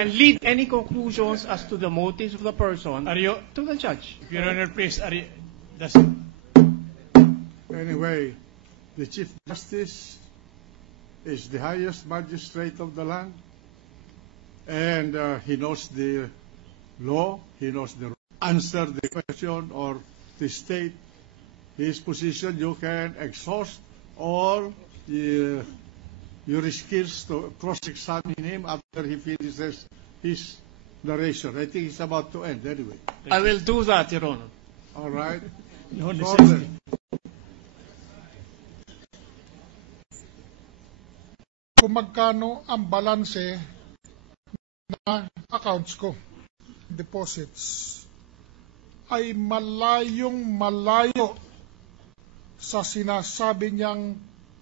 and lead any conclusions as to the motives of the person Are you, to the judge. Your Honor, please, are you, Anyway, the Chief Justice is the highest magistrate of the land, and he knows the law, he knows the answer the question or to state his position. You can exhaust all your skills to cross-examine him after he finishes his narration. I think it's about to end anyway. I will do that, Your Honor. All right. no Further. necessity. Kung magkano ang balanse na accounts ko, deposits, ay malayong malayo sa sinasabi niyang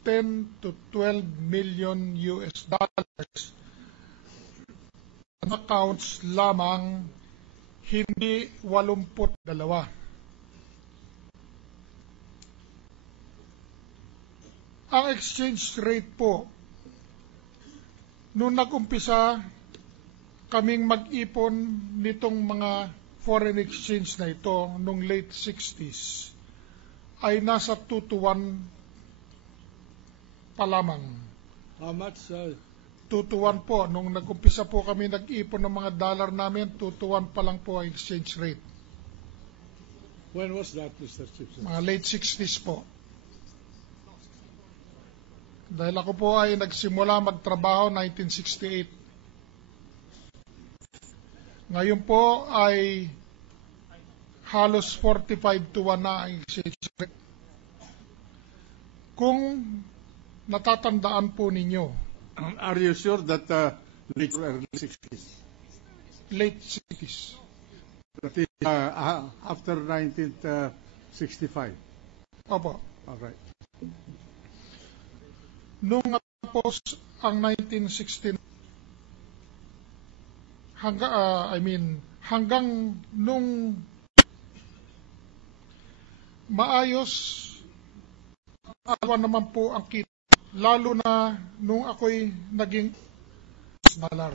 10 to 12 million US dollars ang accounts lamang, hindi 82. Ang exchange rate po, nung nag-umpisa kaming mag-ipon nitong mga foreign exchange na ito nung late 60s, ay nasa 2 to 1 pa lamang. How much? 2 to 1 po. Nung nag-umpisa po kami nag-ipon ng mga dollar namin, 2 to 1 pa lang po ang exchange rate. When was that, Mr. Chief Justice? Mga late 60s po. Dahil ako po ay nagsimula magtrabaho 1968. Ngayon po ay halos 45 to 1 na ang exchange rate. Kung natatandaan po ninyo, Are you sure that late early 60s? late 60s. That is after 1965. Opo. All right. Nung natapos ang 1969, hanggang nung maayos, awa naman po ang kita, lalo na nung ako'y naging dollar.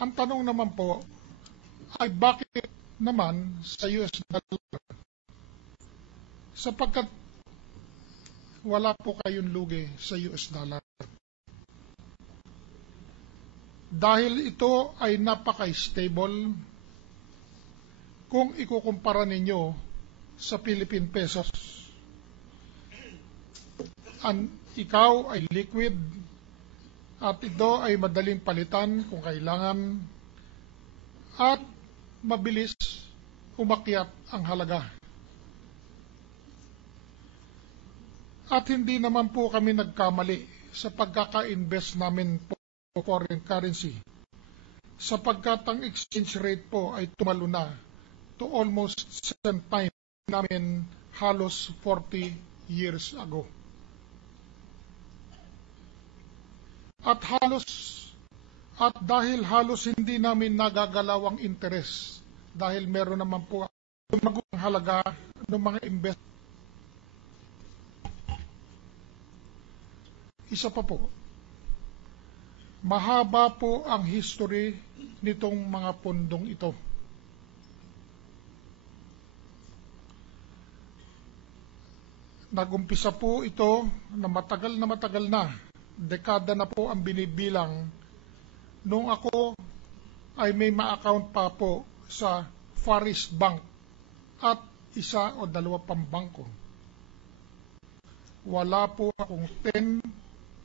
Ang tanong naman po ay bakit naman sa US dollar? Sapagkat wala po kayong lugi sa US dollar. Dahil ito ay napaka-stable kung ikukumpara ninyo sa Philippine pesos. Ikaw ay liquid at ito ay madaling palitan kung kailangan at mabilis umakyat ang halaga. At hindi naman po kami nagkamali sa pagkaka-invest namin po foreign currency, sapagkat ang exchange rate po ay tumalo na to almost 7 times namin halos 40 years ago. At dahil halos hindi namin nagagalaw ang interest, dahil meron naman po tumagong halaga ng mga invest. Isa pa po, mahaba po ang history nitong mga pondong ito. Nagumpisa po ito na matagal na, dekada na po ang binibilang nung ako ay may ma-account pa po sa Far East Bank at isa o dalawa pang bangko. Wala po akong 10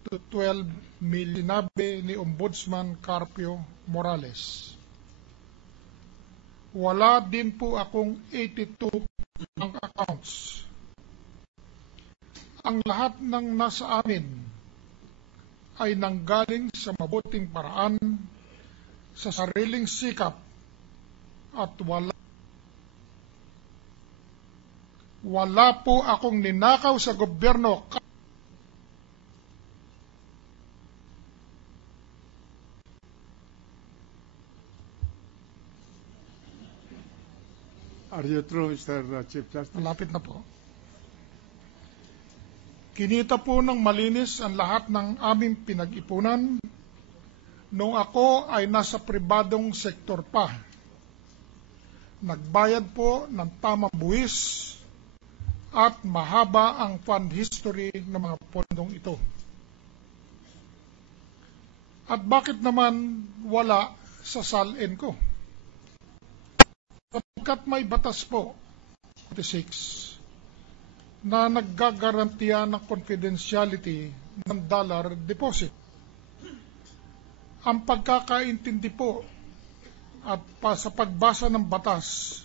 to 12 million sinabi ni Ombudsman Carpio Morales. Wala din po akong 82 bank accounts. Ang lahat ng nasa amin ay nanggaling sa mabuting paraan, sa sariling sikap, at wala po akong ninakaw sa gobyerno. Are you true, Mr. Chief Justice? Malapit na po. Kinita po ng malinis ang lahat ng aming pinag-ipunan Nung ako ay nasa pribadong sektor pa, nagbayad po ng tamang buwis at mahaba ang fund history ng mga pondong ito. At bakit naman wala sa SALN ko? Sapagkat may batas po, 46, na naggagarantiya ng confidentiality ng dollar deposit. Ang pagkakaintindi po at sa pagbasa ng batas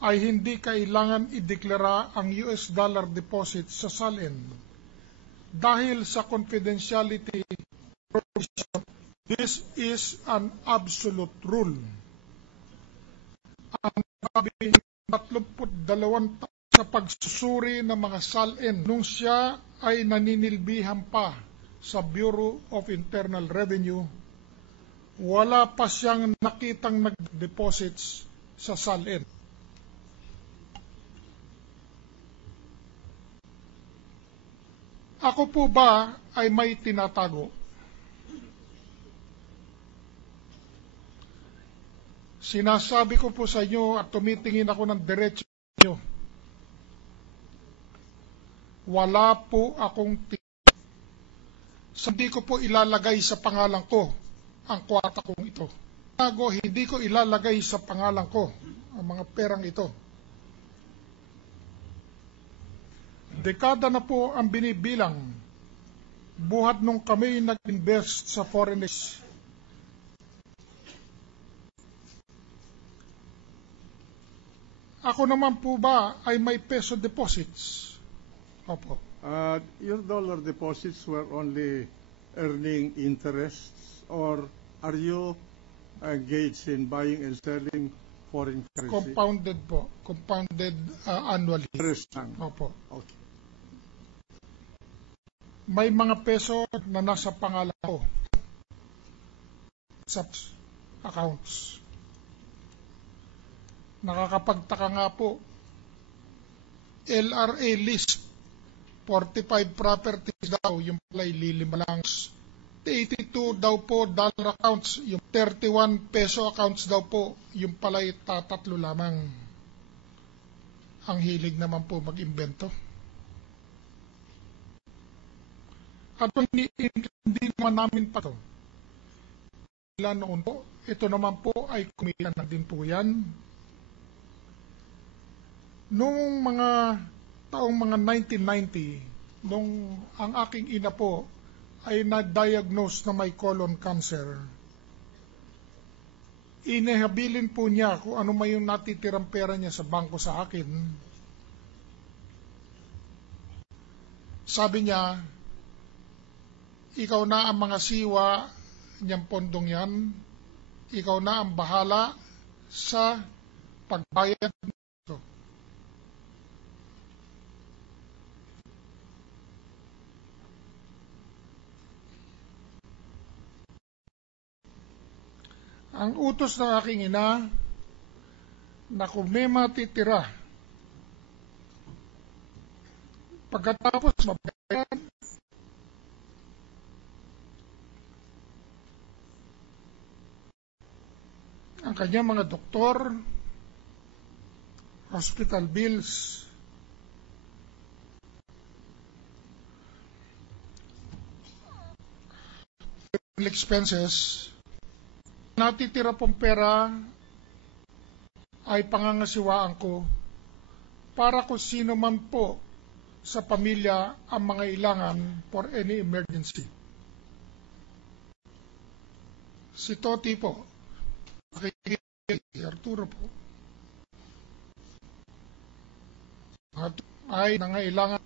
ay hindi kailangan ideklara ang US dollar deposit sa SALN dahil sa confidentiality provision. This is an absolute rule. Ang sabi 32 sa pagsusuri ng mga SALN nung siya ay naninilbihan pa sa Bureau of Internal Revenue, wala pa siyang nakitang nag-deposits sa SALN. Ako po ba ay may tinatago? Sinasabi ko po sa inyo at tumitingin ako ng diretso inyo. Wala po akong hindi ko po ilalagay sa pangalan ko ang kwarta kong ito. Hindi ko ilalagay sa pangalan ko ang mga perang ito. Dekada na po ang binibilang buhat nung kami nag-invest sa foreign exchange. Ako naman po ba ay may peso deposits? Opo. Your dollar deposits were only earning interests, or are you engaged in buying and selling foreign currency? Compounded po. Compounded annually. Interest lang. Opo. Okay. May mga peso na nasa pangalan ko sa accounts. Nakakapagtaka nga po, LRA list, 45 properties daw, yung pala'y lilima lang. 82 daw po dollar accounts, yung 31 peso accounts daw po, yung pala'y tatatlo lamang. Ang hilig naman po mag-imbento. At hindi naman namin pa ito. Ilan noon po, ito naman po ay kumita na din po yan. Noong mga taong mga 1990, nung ang aking ina po ay na-diagnose na may colon cancer, inihabilin po niya kung ano may yung natitirang pera niya sa bangko sa akin. Sabi niya, ikaw na ang mga siwa niyang pondong yan, ikaw na ang bahala sa pagbayad. Ang utos ng aking ina na kung may matitira pagkatapos mabayaran ang kanyang mga doktor, hospital bills, expenses, natitira pong pera ay pangangasiwaan ko para kung sino man po sa pamilya ang mga ilangan for any emergency. Si Toti po, si Arturo po, ay nangailangan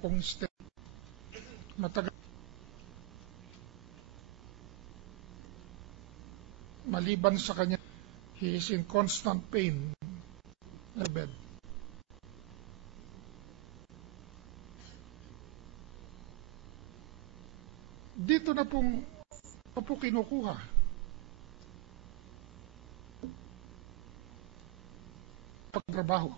pong step matagal. Maliban sa kanya, he is in constant pain na bed. Dito na pong kinukuha. Pagtrabaho.